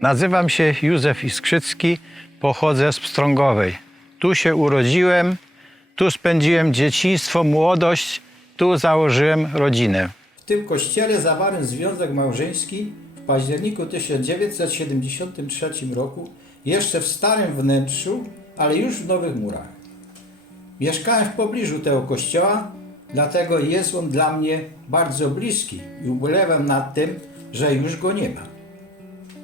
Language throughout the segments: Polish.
Nazywam się Józef Iskrzycki, pochodzę z Pstrągowej. Tu się urodziłem, tu spędziłem dzieciństwo, młodość, tu założyłem rodzinę. W tym kościele zawarłem związek małżeński w październiku 1973 roku, jeszcze w starym wnętrzu, ale już w nowych murach. Mieszkałem w pobliżu tego kościoła, dlatego jest on dla mnie bardzo bliski i ubolewam nad tym, że już go nie ma.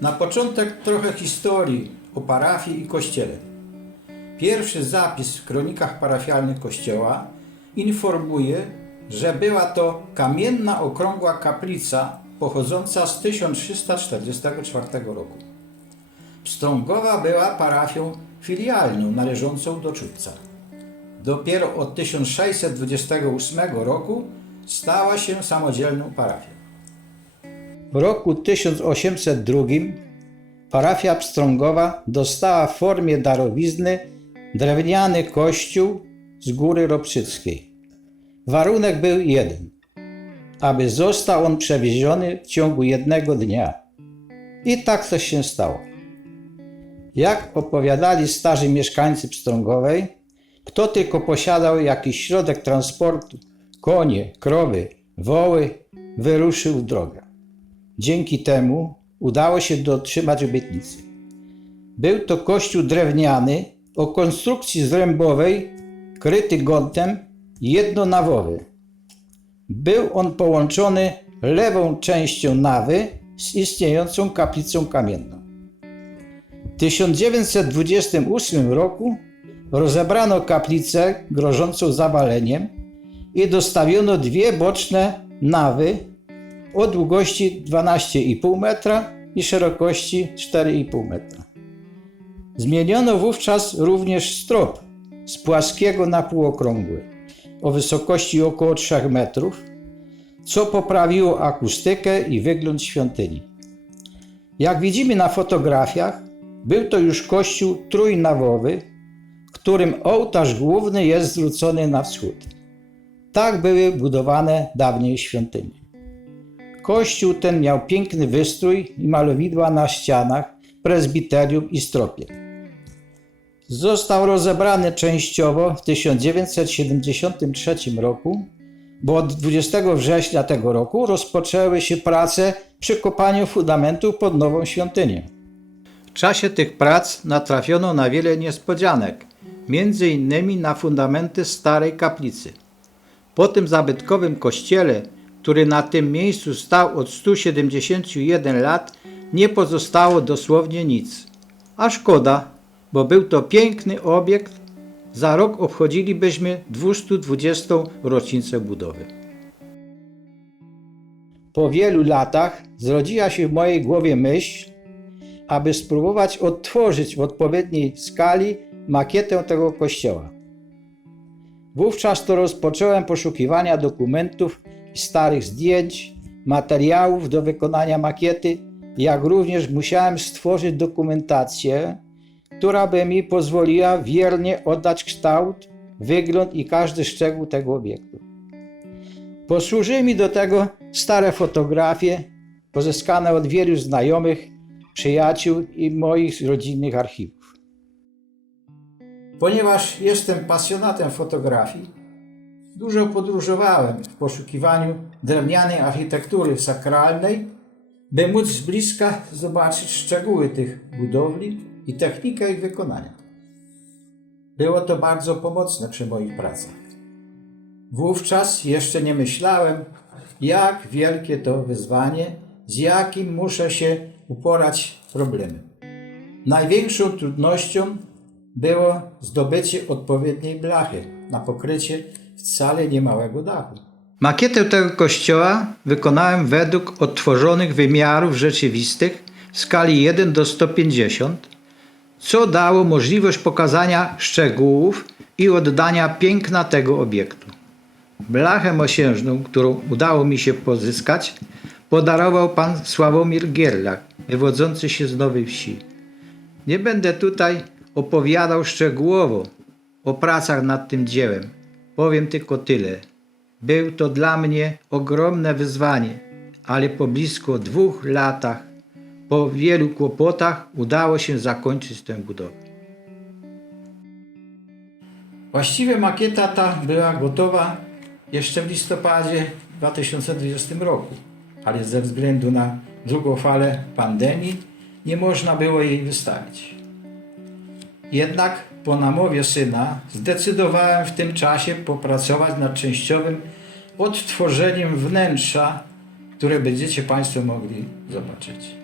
Na początek trochę historii o parafii i kościele. Pierwszy zapis w kronikach parafialnych kościoła informuje, że była to kamienna okrągła kaplica pochodząca z 1344 roku. Pstrągowa była parafią filialną należącą do Czubca. Dopiero od 1628 roku stała się samodzielną parafią. W roku 1802 parafia Pstrągowa dostała w formie darowizny drewniany kościół z Góry Ropczyckiej. Warunek był jeden, aby został on przewieziony w ciągu jednego dnia. I tak to się stało. Jak opowiadali starzy mieszkańcy Pstrągowej, kto tylko posiadał jakiś środek transportu, konie, krowy, woły, wyruszył w drogę. Dzięki temu udało się dotrzymać obietnicy. Był to kościół drewniany o konstrukcji zrębowej, kryty gontem jednonawowy. Był on połączony lewą częścią nawy z istniejącą kaplicą kamienną. W 1928 roku rozebrano kaplicę grożącą zawaleniem i dostawiono dwie boczne nawy o długości 12,5 metra i szerokości 4,5 metra. Zmieniono wówczas również strop z płaskiego na półokrągły o wysokości około 3 metrów, co poprawiło akustykę i wygląd świątyni. Jak widzimy na fotografiach, był to już kościół trójnawowy, którym ołtarz główny jest zwrócony na wschód. Tak były budowane dawniej świątynie. Kościół ten miał piękny wystrój i malowidła na ścianach, prezbiterium i stropie. Został rozebrany częściowo w 1973 roku, bo od 20 września tego roku rozpoczęły się prace przy kopaniu fundamentów pod nową świątynię. W czasie tych prac natrafiono na wiele niespodzianek, między innymi na fundamenty starej kaplicy. Po tym zabytkowym kościele, który na tym miejscu stał od 171 lat, nie pozostało dosłownie nic. A szkoda, bo był to piękny obiekt. Za rok obchodzilibyśmy 220. rocznicę budowy. Po wielu latach zrodziła się w mojej głowie myśl, aby spróbować odtworzyć w odpowiedniej skali makietę tego kościoła. Wówczas to rozpocząłem poszukiwania dokumentów starych zdjęć, materiałów do wykonania makiety, jak również musiałem stworzyć dokumentację, która by mi pozwoliła wiernie oddać kształt, wygląd i każdy szczegół tego obiektu. Posłużyły mi do tego stare fotografie pozyskane od wielu znajomych, przyjaciół i moich rodzinnych archiwów. Ponieważ jestem pasjonatem fotografii, dużo podróżowałem w poszukiwaniu drewnianej architektury sakralnej, by móc z bliska zobaczyć szczegóły tych budowli i technikę ich wykonania. Było to bardzo pomocne przy moich pracach. Wówczas jeszcze nie myślałem, jak wielkie to wyzwanie, z jakim muszę się uporać problemem. Największą trudnością było zdobycie odpowiedniej blachy na pokrycie wcale niemałego dachu. Makietę tego kościoła wykonałem według odtworzonych wymiarów rzeczywistych w skali 1 do 150, co dało możliwość pokazania szczegółów i oddania piękna tego obiektu. Blachę mosiężną, którą udało mi się pozyskać, podarował pan Sławomir Gierlach, wywodzący się z Nowej Wsi. Nie będę tutaj opowiadał szczegółowo o pracach nad tym dziełem. Powiem tylko tyle. Był to dla mnie ogromne wyzwanie, ale po blisko dwóch latach po wielu kłopotach udało się zakończyć tę budowę. Właściwie makieta ta była gotowa jeszcze w listopadzie 2020 roku, ale ze względu na drugą falę pandemii nie można było jej wystawić. Jednak po namowie syna zdecydowałem w tym czasie popracować nad częściowym odtworzeniem wnętrza, które będziecie Państwo mogli zobaczyć.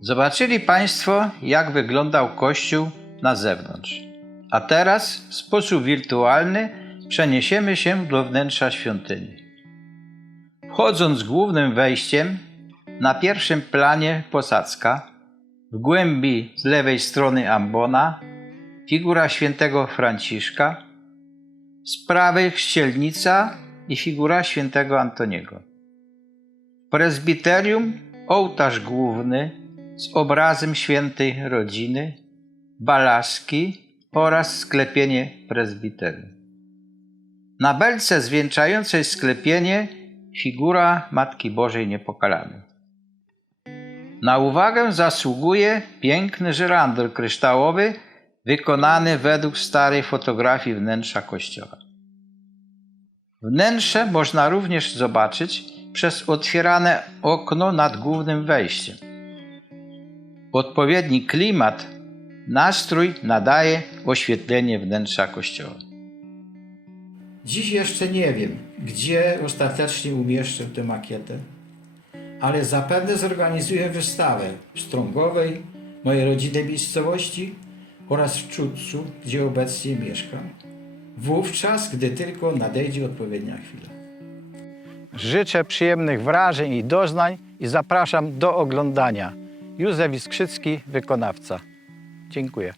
Zobaczyli Państwo, jak wyglądał kościół na zewnątrz. A teraz w sposób wirtualny przeniesiemy się do wnętrza świątyni. Wchodząc głównym wejściem, na pierwszym planie posadzka, w głębi z lewej strony ambona, figura świętego Franciszka, z prawej chrzcielnica i figura świętego Antoniego. W prezbiterium ołtarz główny z obrazem świętej rodziny, balaski oraz sklepienie prezbiterium. Na belce zwieńczającej sklepienie figura Matki Bożej Niepokalanej. Na uwagę zasługuje piękny żyrandol kryształowy wykonany według starej fotografii wnętrza kościoła. Wnętrze można również zobaczyć przez otwierane okno nad głównym wejściem. Odpowiedni klimat, nastrój nadaje oświetlenie wnętrza kościoła. Dziś jeszcze nie wiem, gdzie ostatecznie umieszczę tę makietę, ale zapewne zorganizuję wystawę w Strągowej, mojej rodzinnej miejscowości oraz w Czudcu, gdzie obecnie mieszkam, wówczas, gdy tylko nadejdzie odpowiednia chwila. Życzę przyjemnych wrażeń i doznań i zapraszam do oglądania. Józef Iskrzycki, wykonawca. Dziękuję.